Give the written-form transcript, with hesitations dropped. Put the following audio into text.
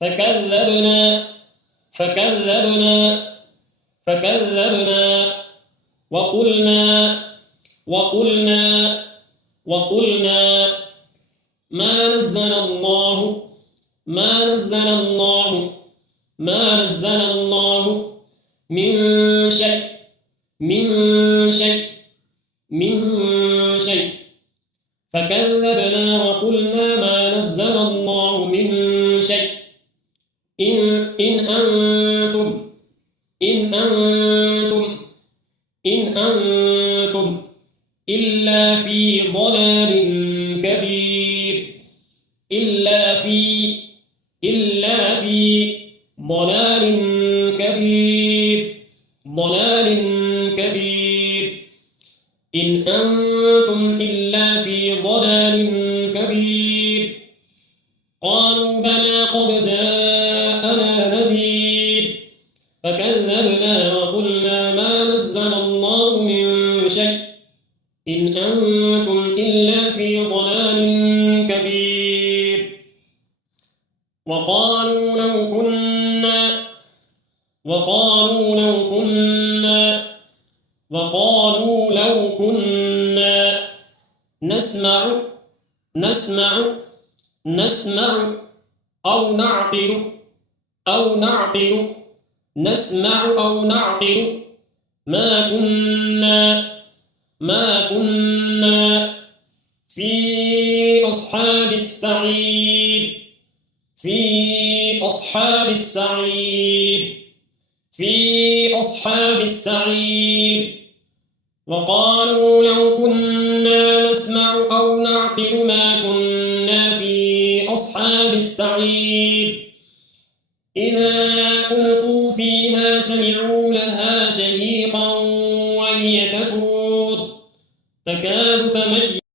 فكذبنا فكذبنا فكذبنا وقلنا وقلنا وقلنا ما نزل الله ما نزل الله ما نزل الله من شيء من شيء من شيء فكذبنا وقلنا ما نزل الله من شيء إن أنتم إن أنتم إن أنتم إلا في ضلال كبير إلا في ضلال كبير ضلال كبير إن أنتم إلا في ضلال كبير قالوا بلى قد جاءنا نذير فكذبنا وقلنا ما نزل الله من شيء إن أنتم إلا في ضلال كبير وقالوا لو كنا نسمع أو نعقل ما كنا في أصحاب السعير وقالوا لو كنا نسمع أو نعقل ما كنا في أصحاب السعير إذا ألقوا فيها سمعوا لها شهيقا وهي تفور تكاد تميز